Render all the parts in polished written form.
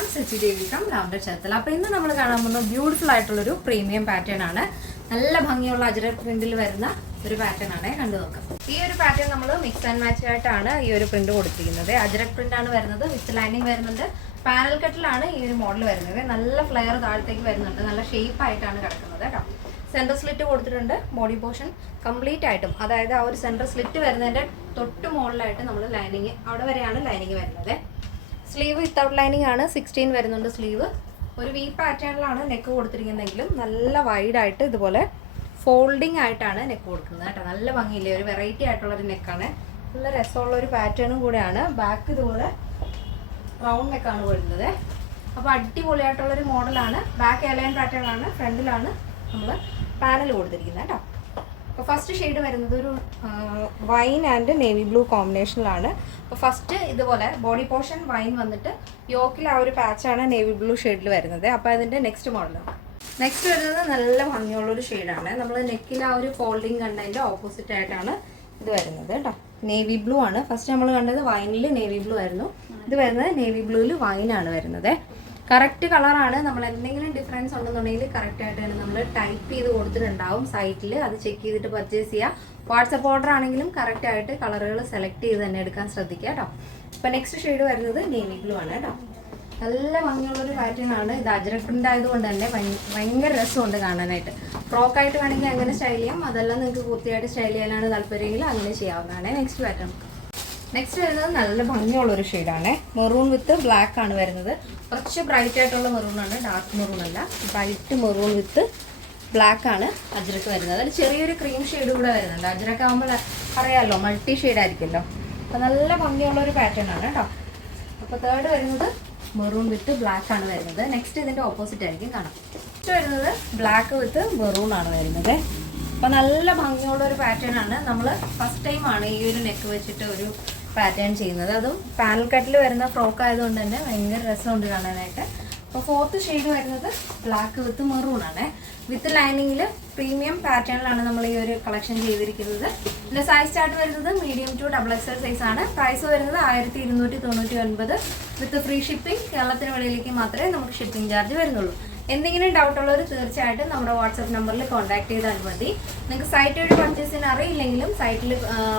everyone, Sachi Devi from Lavender Chathal. അപ്പോൾ ഇന്ന് നമ്മൾ കാണാൻ പോകുന്ന ബ്യൂട്ടിഫുൾ ആയിട്ടുള്ള ഒരു പ്രീമിയം പാറ്റേൺ ആണ്. നല്ല ഭംഗിയുള്ള അജ്രക് പ്രിന്റിൽ വരുന്ന ഒരു പാറ്റേൺ ആണ്. കണ്ടു നോക്കാം. ഈ ഒരു പാറ്റേൺ നമ്മൾ മിക്സ് ആൻഡ് മാച്ച് ആയിട്ടാണ് ഈ ഒരു പ്രിന്റ് കൊടുത്തിരിക്കുന്നത്. അജ്രക് പ്രിന്റ് ആണ് വരുന്നത്. വിത്ത് ലൈനിങ് വരുന്നുണ്ട്. പാനൽ കട്ടിലാണ് ഈ ഒരു മോഡൽ വരുന്നത്. നല്ല ഫ്ലെയർ താഴത്തേക്ക് വരുന്നുണ്ട്. നല്ല ഷേപ്പ് ആയിട്ടാണ് കിടക്കുന്നത് കേട്ടോ. സെൻറ്റർ സ്ലിറ്റ് കൊടുത്തിട്ടുണ്ട്. ബോഡി പോർഷൻ കംപ്ലീറ്റ് ആയിട്ടും, അതായത് ആ ഒരു സെൻറ്റർ സ്ലിറ്റ് വരുന്നതിൻ്റെ തൊട്ട് മുകളിലായിട്ട് നമ്മൾ ലൈനിങ്, അവിടെ വരെയാണ് ലൈനിങ് വരുന്നത്. സ്ലീവ് വിത്തൗട്ട് ലൈനിങ് ആണ്. 16 വരുന്നുണ്ട് സ്ലീവ്. ഒരു വി പാറ്റേണിലാണ് നെക്ക് കൊടുത്തിരിക്കുന്നതെങ്കിലും നല്ല വൈഡായിട്ട് ഇതുപോലെ ഫോൾഡിങ് ആയിട്ടാണ് നെക്ക് കൊടുക്കുന്നത് കേട്ടോ. നല്ല ഭംഗിയില്ലേ, ഒരു വെറൈറ്റി ആയിട്ടുള്ളൊരു നെക്കാണ്. നല്ല രസമുള്ള ഒരു പാറ്റേണും കൂടെയാണ്. ബാക്ക് ഇതുപോലെ റൗണ്ട് നെക്കാണ് വരുന്നത്. അപ്പോൾ അടിപൊളിയായിട്ടുള്ളൊരു മോഡലാണ്. ബാക്ക് എലൈൻ പാറ്റേൺ ആണ്. ഫ്രണ്ടിലാണ് നമ്മൾ പാനൽ കൊടുത്തിരിക്കുന്നത് കേട്ടോ. അപ്പോൾ ഫസ്റ്റ് ഷെയ്ഡ് വരുന്നത് ഒരു വൈൻ ആൻഡ് നേവി ബ്ലൂ കോമ്പിനേഷനിലാണ്. അപ്പോൾ ഫസ്റ്റ് ഇതുപോലെ ബോഡി പോർഷൻ വൈൻ വന്നിട്ട് യോക്കിൽ ആ ഒരു പാച്ചാണ് നേവി ബ്ലൂ ഷെയ്ഡിൽ വരുന്നത്. അപ്പോൾ അതിൻ്റെ നെക്സ്റ്റ് മോഡലാണ്. നെക്സ്റ്റ് വരുന്നത് നല്ല ഭംഗിയുള്ളൊരു ഷെയ്ഡാണ്. നമ്മൾ നെക്കിൽ ആ ഒരു ഫോൾഡിങ് കണ്ടതിൻ്റെ ഓപ്പോസിറ്റ് ആയിട്ടാണ് ഇത് വരുന്നത് കേട്ടോ. നേവി ബ്ലൂ ആണ്. ഫസ്റ്റ് നമ്മൾ കണ്ടത് വൈനിൽ നേവി ബ്ലൂ ആയിരുന്നു. ഇത് വരുന്നത് നേവി ബ്ലൂവിൽ വൈനാണ് വരുന്നത്. കറക്റ്റ് കളറാണ്. നമ്മൾ എന്തെങ്കിലും ഡിഫറൻസ് ഉണ്ടെന്നുണ്ടെങ്കിൽ കറക്റ്റായിട്ട് തന്നെ നമ്മൾ ടൈപ്പ് ചെയ്ത് കൊടുത്തിട്ടുണ്ടാവും സൈറ്റിൽ. അത് ചെക്ക് ചെയ്തിട്ട് പർച്ചേസ് ചെയ്യുക. വാട്സപ്പ് ഓർഡർ ആണെങ്കിലും കറക്റ്റായിട്ട് കളറുകൾ സെലക്ട് ചെയ്ത് തന്നെ എടുക്കാൻ ശ്രദ്ധിക്കുക കേട്ടോ. അപ്പോൾ നെക്സ്റ്റ് ഷെയ്ഡ് വരുന്നത് നേവി ബ്ലൂ ആണ് കേട്ടോ. നല്ല ഭംഗിയുള്ളൊരു പാറ്റേൺ ആണ്. ഇത് അജ്രക് പ്രിന്റ് ആയതുകൊണ്ട് തന്നെ ഭയങ്കര രസമുണ്ട് കാണാനായിട്ട്. ഫ്രോക്കായിട്ട് വേണമെങ്കിൽ അങ്ങനെ സ്റ്റൈൽ ചെയ്യാം. അതെല്ലാം നിങ്ങൾക്ക് പൂർത്തിയായിട്ട് സ്റ്റൈൽ ചെയ്യാനാണ് താല്പര്യമെങ്കിൽ അങ്ങനെ ചെയ്യാവുന്നതാണ്. Next pattern. നെക്സ്റ്റ് വരുന്നത് നല്ല ഭംഗിയുള്ളൊരു ഷെയ്ഡാണ്. മെറൂൺ വിത്ത് ബ്ലാക്ക് ആണ് വരുന്നത്. കുറച്ച് ബ്രൈറ്റ് ആയിട്ടുള്ള മെറൂണാണ്, ഡാർക്ക് മെറൂൺ അല്ല. ബ്രൈറ്റ് മെറൂൺ വിത്ത് ബ്ലാക്ക് ആണ് അജ്രക് വരുന്നത്. അതിൽ ചെറിയൊരു ക്രീം ഷെയ്ഡ് കൂടെ വരുന്നുണ്ട്. അജ്രക് ആകുമ്പോൾ അറിയാമല്ലോ, മൾട്ടി ഷെയ്ഡ് ആയിരിക്കുമല്ലോ. അപ്പോൾ നല്ല ഭംഗിയുള്ളൊരു പാറ്റേൺ ആണ് കേട്ടോ. അപ്പോൾ തേർഡ് വരുന്നത് മെറൂൺ വിത്ത് ബ്ലാക്ക് ആണ് വരുന്നത്. നെക്സ്റ്റ് ഇതിൻ്റെ ഓപ്പോസിറ്റ് ആയിരിക്കും കാണാം. നെക്സ്റ്റ് വരുന്നത് ബ്ലാക്ക് വിത്ത് മെറൂൺ ആണ് വരുന്നത്. അപ്പോൾ നല്ല ഭംഗിയുള്ള ഒരു പാറ്റേൺ ആണ്. നമ്മൾ ഫസ്റ്റ് ടൈമാണ് ഈ ഒരു നെക്ക് വെച്ചിട്ട് ഒരു പാറ്റേൺ ചെയ്യുന്നത്. അതും പാനൽ കട്ടിൽ വരുന്ന ഫ്രോക്ക് ആയതുകൊണ്ട് തന്നെ ഭയങ്കര രസമുണ്ട് കാണാനായിട്ട്. അപ്പോൾ ഫോർത്ത് ഷെയ്ഡ് വരുന്നത് ബ്ലാക്ക് വിത്ത് മെറൂൺ ആണ്. വിത്ത് ലൈനിങ്ങിൽ പ്രീമിയം പാറ്റേണിലാണ് നമ്മൾ ഈ ഒരു കളക്ഷൻ ചെയ്തിരിക്കുന്നത്. ഇതിൻ്റെ സൈസ് ചാർട്ട് വരുന്നത് മീഡിയം ടു XXL സൈസ് ആണ്. പ്രൈസ് വരുന്നത് 1299 വിത്ത് ഫ്രീ ഷിപ്പിംഗ്. കേരളത്തിന് വെളിയിലേക്ക് മാത്രമേ നമുക്ക് ഷിപ്പിംഗ് ചാർജ് വരുന്നുള്ളൂ. എന്തെങ്കിലും ഡൗട്ട് ഉള്ളവർ തീർച്ചയായിട്ടും നമ്മുടെ വാട്സപ്പ് നമ്പറിൽ കോൺടാക്ട് ചെയ്താൽ മതി. നിങ്ങൾക്ക് സൈറ്റ് വഴി പർച്ചേസ് ചെയ്യാൻ അറിയില്ലെങ്കിലും സൈറ്റിൽ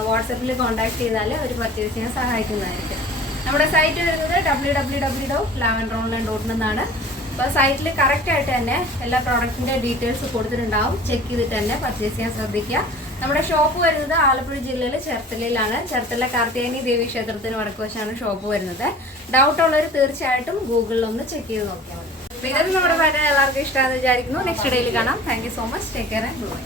വാട്സപ്പിൽ കോൺടാക്ട് ചെയ്താൽ അവർ പർച്ചേസ് ചെയ്യാൻ സഹായിക്കുന്നതായിരിക്കും. നമ്മുടെ സൈറ്റ് വരുന്നത് www.lavenderonline.in എന്നാണ്. അപ്പോൾ സൈറ്റിൽ കറക്റ്റായിട്ട് തന്നെ എല്ലാ പ്രോഡക്റ്റിൻ്റെ ഡീറ്റെയിൽസ് കൊടുത്തിട്ടുണ്ടാവും. ചെക്ക് ചെയ്തിട്ട് തന്നെ പർച്ചേസ് ചെയ്യാൻ ശ്രദ്ധിക്കുക. നമ്മുടെ ഷോപ്പ് വരുന്നത് ആലപ്പുഴ ജില്ലയിൽ ചേർത്തലയിലാണ്. ചേർത്തല കാർത്തിയാനി ദേവി ക്ഷേത്രത്തിന് വടക്കുവശമാണ് ഷോപ്പ് വരുന്നത്. ഡൗട്ട് ഉള്ളവർ തീർച്ചയായിട്ടും ഗൂഗിളിൽ ഒന്ന് ചെക്ക് ചെയ്ത് നോക്കിയാൽ മതി. ഇതൊക്കെ നമ്മുടെ പാറ്റേൺ എല്ലാവർക്കും ഇഷ്ടമാണെന്ന് വിചാരിക്കുന്നു. നെക്സ്റ്റ് ഡേയിൽ കാണാം. Thank you so much. Take care and by.